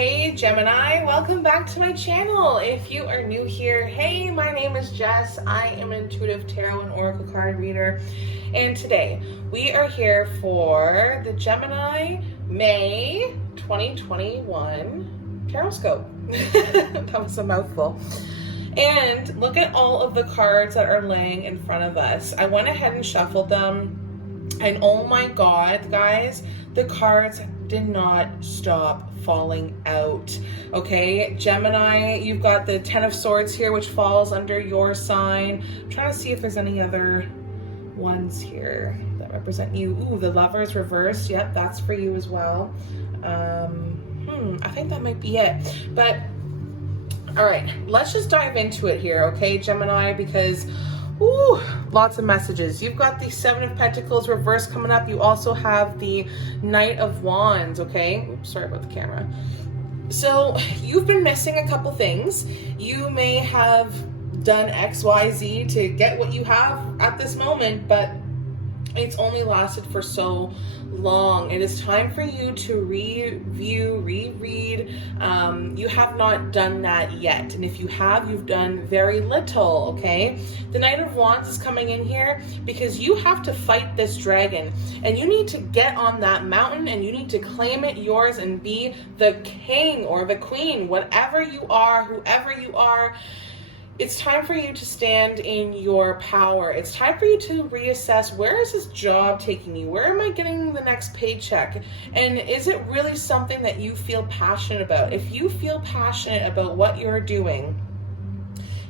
Hey Gemini, welcome back to my channel. If you are new here, hey, my name is Jess. I am an intuitive tarot and oracle card reader. And today we are here for the Gemini May 2021 tarot scope. That was a mouthful. And look at all of the cards that are laying in front of us. I went ahead and shuffled them, and oh my god, guys, the cards did not stop falling out. Okay, Gemini, you've got the Ten of Swords here, which falls under your sign. I'm trying to see if there's any other ones here that represent you. Ooh, the Lovers reversed. Yep, that's for you as well. I think that might be it. But all right, let's just dive into it here, okay, Gemini, because ooh, lots of messages. You've got the Seven of Pentacles reverse coming up. You also have the Knight of Wands, okay? Oops, sorry about the camera. So you've been missing a couple things. You may have done X, Y, Z to get what you have at this moment, but it's only lasted for so long. It is time for you to review, reread. You have not done that yet, and if you have, you've done very little, okay? The Knight of Wands is coming in here because you have to fight this dragon, and you need to get on that mountain, and you need to claim it yours and be the king or the queen, whatever you are, whoever you are. It's time for you to stand in your power. It's time for you to reassess, where is this job taking me? Where am I getting the next paycheck? And is it really something that you feel passionate about? If you feel passionate about what you're doing,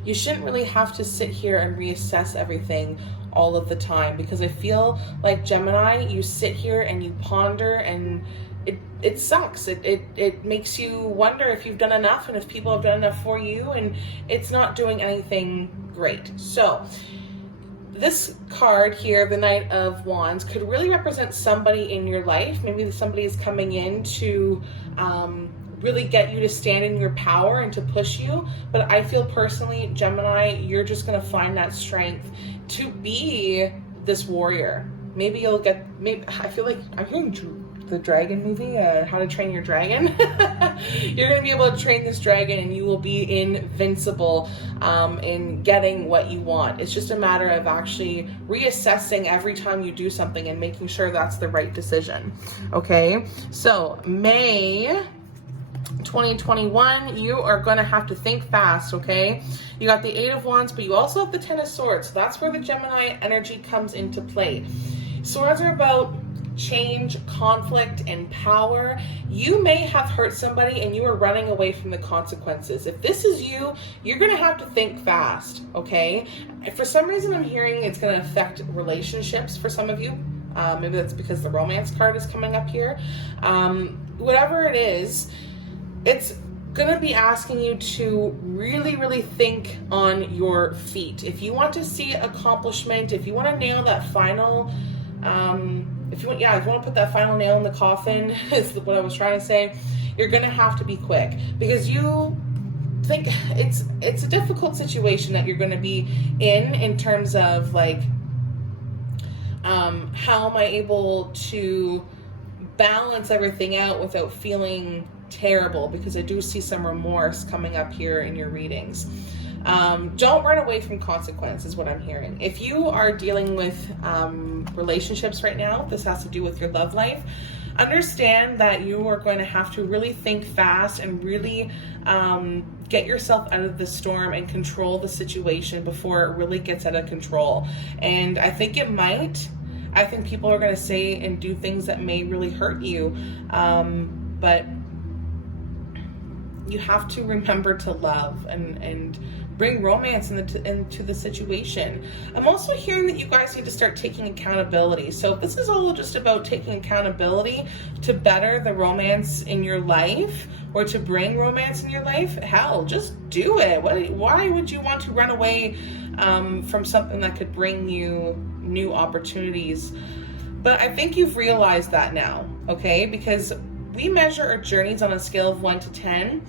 you shouldn't really have to sit here and reassess everything all of the time, because I feel like, Gemini, you sit here and you ponder, and it sucks. It makes you wonder if you've done enough and if people have done enough for you, and it's not doing anything great. So this card here, the Knight of Wands, could really represent somebody in your life. Maybe somebody is coming in to really get you to stand in your power and to push you. But I feel personally, Gemini, you're just going to find that strength to be this warrior. Maybe you'll get, I feel like I'm hearing the dragon movie, How to Train Your Dragon. You're going to be able to train this dragon, and you will be invincible in getting what you want. It's just a matter of actually reassessing every time you do something and making sure that's the right decision. Okay, so May 2021, you are going to have to think fast, okay? You got the Eight of Wands, but you also have the Ten of Swords. So that's where the Gemini energy comes into play. Swords are about change, conflict, and power. You may have hurt somebody and you are running away from the consequences. If this is you, you're going to have to think fast, okay? For some reason, I'm hearing it's going to affect relationships for some of you. Maybe that's because the romance card is coming up here. Whatever it is, it's going to be asking you to really, really think on your feet. If you want to see accomplishment, if you want to nail that final if you want to put that final nail in the coffin, is what I was trying to say, you're going to have to be quick, because you think it's a difficult situation that you're going to be in terms of like, how am I able to balance everything out without feeling terrible, because I do see some remorse coming up here in your readings. Don't run away from consequence is what I'm hearing. If you are dealing with relationships right now, this has to do with your love life, understand that you are going to have to really think fast and really get yourself out of the storm and control the situation before it really gets out of control. And I think it might. I think people are going to say and do things that may really hurt you, but you have to remember to love and bring romance into the situation. I'm also hearing that you guys need to start taking accountability. So if this is all just about taking accountability to better the romance in your life, or to bring romance in your life, hell, just do it. Why would you want to run away from something that could bring you new opportunities? But I think you've realized that now, okay? Because we measure our journeys on a scale of 1 to 10.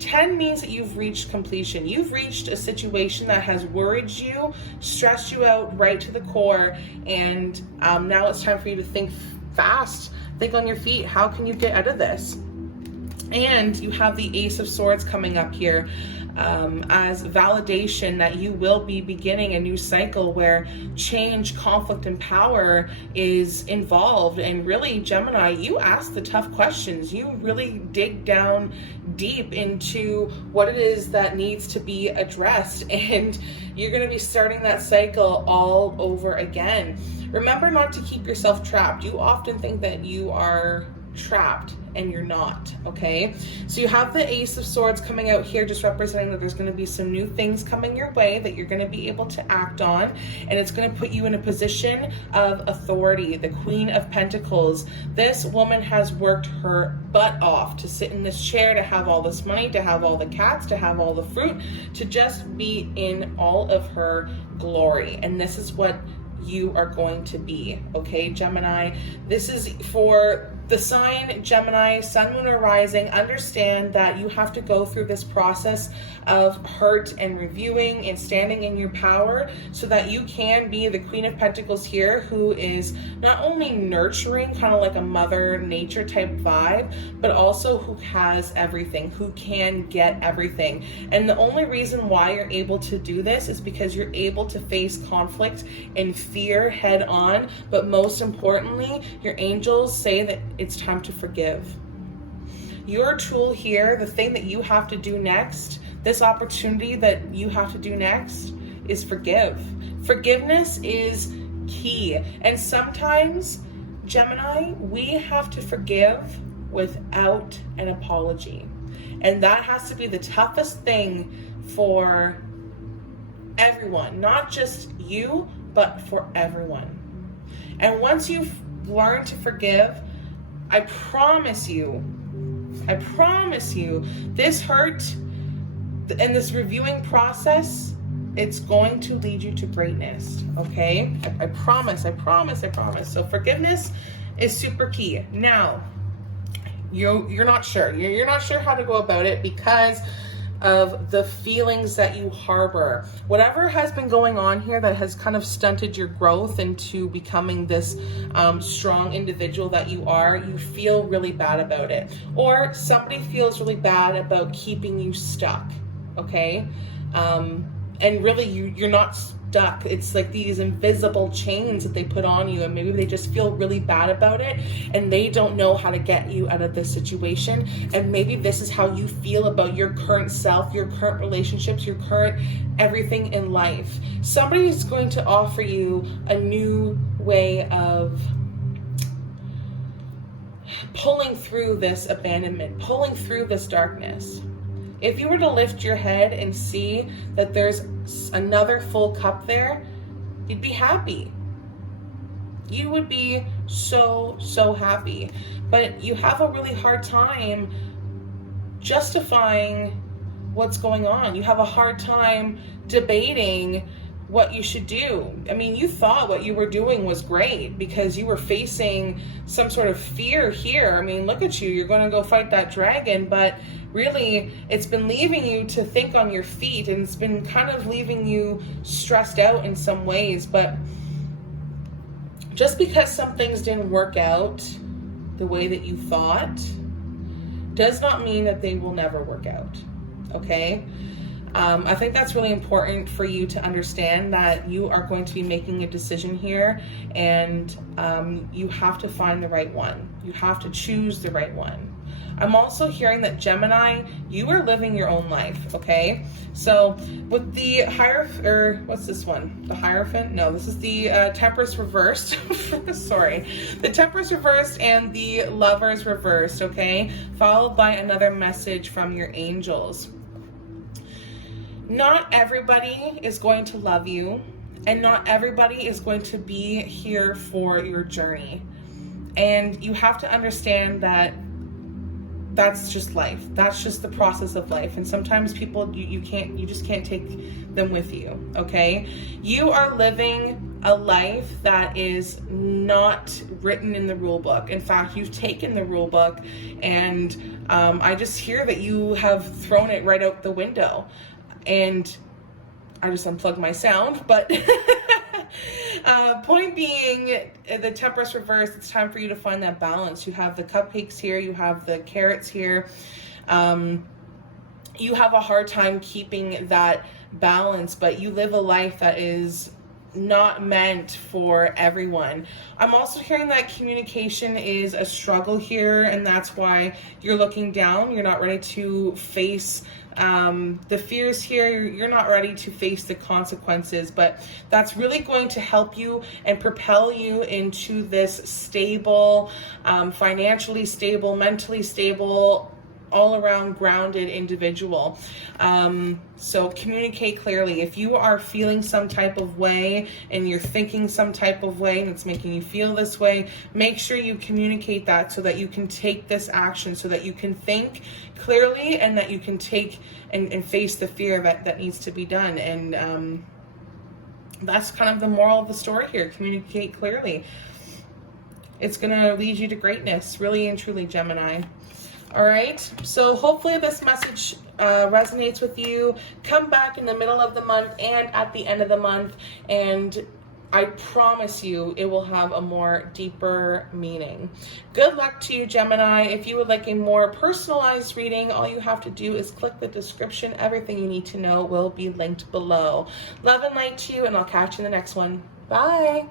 10 means that you've reached completion. You've reached a situation that has worried you, stressed you out right to the core, and now it's time for you to think fast, think on your feet. How can you get out of this? And you have the Ace of Swords coming up here as validation that you will be beginning a new cycle where change, conflict, and power is involved. And really, Gemini, you ask the tough questions. You really dig down deep into what it is that needs to be addressed. And you're going to be starting that cycle all over again. Remember not to keep yourself trapped. You often think that you are trapped and you're not, okay? So you have the Ace of Swords coming out here, just representing that there's going to be some new things coming your way that you're going to be able to act on, and it's going to put you in a position of authority. The Queen of Pentacles, this woman has worked her butt off to sit in this chair, to have all this money, to have all the cats, to have all the fruit, to just be in all of her glory. And this is what you are going to be, okay, Gemini? This is for the sign Gemini, Sun, Moon, or Rising. Understand that you have to go through this process of hurt and reviewing and standing in your power so that you can be the Queen of Pentacles here, who is not only nurturing, kind of like a mother nature type vibe, but also who has everything, who can get everything. And the only reason why you're able to do this is because you're able to face conflict and fear head on. But most importantly, your angels say that it's time to forgive. Your tool here, the thing that you have to do next, this opportunity that you have to do next, is forgive. Forgiveness is key. And sometimes, Gemini, we have to forgive without an apology. And that has to be the toughest thing for everyone, not just you, but for everyone. And once you've learned to forgive, I promise you, this hurt and this reviewing process, it's going to lead you to greatness, okay? I promise. So forgiveness is super key. Now, you're not sure. You're not sure how to go about it because of the feelings that you harbor. Whatever has been going on here that has kind of stunted your growth into becoming this strong individual that you are, you feel really bad about it. Or somebody feels really bad about keeping you stuck, okay? And really you're not stuck. It's like these invisible chains that they put on you, and maybe they just feel really bad about it and they don't know how to get you out of this situation. And maybe this is how you feel about your current self, your current relationships, your current everything in life. Somebody is going to offer you a new way of pulling through this abandonment, pulling through this darkness. If you were to lift your head and see that there's another full cup there, you'd be happy. You would be so happy. But you have a really hard time justifying what's going on. You have a hard time debating what you should do. I mean, you thought what you were doing was great because you were facing some sort of fear here. I mean, look at you. You're going to go fight that dragon, but really, it's been leaving you to think on your feet, and it's been kind of leaving you stressed out in some ways. But just because some things didn't work out the way that you thought does not mean that they will never work out, okay? I think that's really important for you to understand that you are going to be making a decision here, and you have to find the right one. You have to choose the right one. I'm also hearing that, Gemini, you are living your own life, okay? So with the Hierophant, or what's this one? The Hierophant? No, this is the Temperance reversed. Sorry. The Temperance reversed and the Lovers reversed, okay? Followed by another message from your angels. Not everybody is going to love you, and not everybody is going to be here for your journey. And you have to understand that that's just life. That's just the process of life. And sometimes people, you just can't take them with you, okay? You are living a life that is not written in the rule book. In fact, you've taken the rule book, and I just hear that you have thrown it right out the window. And I just unplugged my sound, but Point being, the Temperance reverse, it's time for you to find that balance. You have the cupcakes here, you have the carrots here. You have a hard time keeping that balance, but you live a life that is not meant for everyone. I'm also hearing that communication is a struggle here, and that's why you're looking down. You're not ready to face the fears here. You're not ready to face the consequences, but that's really going to help you and propel you into this stable, financially stable, mentally stable, all around grounded individual. So communicate clearly. If you are feeling some type of way and you're thinking some type of way and it's making you feel this way, make sure you communicate that so that you can take this action, so that you can think clearly and that you can take and face the fear that needs to be done. And that's kind of the moral of the story here. Communicate clearly. It's going to lead you to greatness, really and truly, Gemini. All right, so hopefully this message resonates with you. Come back in the middle of the month and at the end of the month, and I promise you it will have a more deeper meaning. Good luck to you, Gemini. If you would like a more personalized reading, all you have to do is click the description. Everything you need to know will be linked below. Love and light to you, and I'll catch you in the next one. Bye.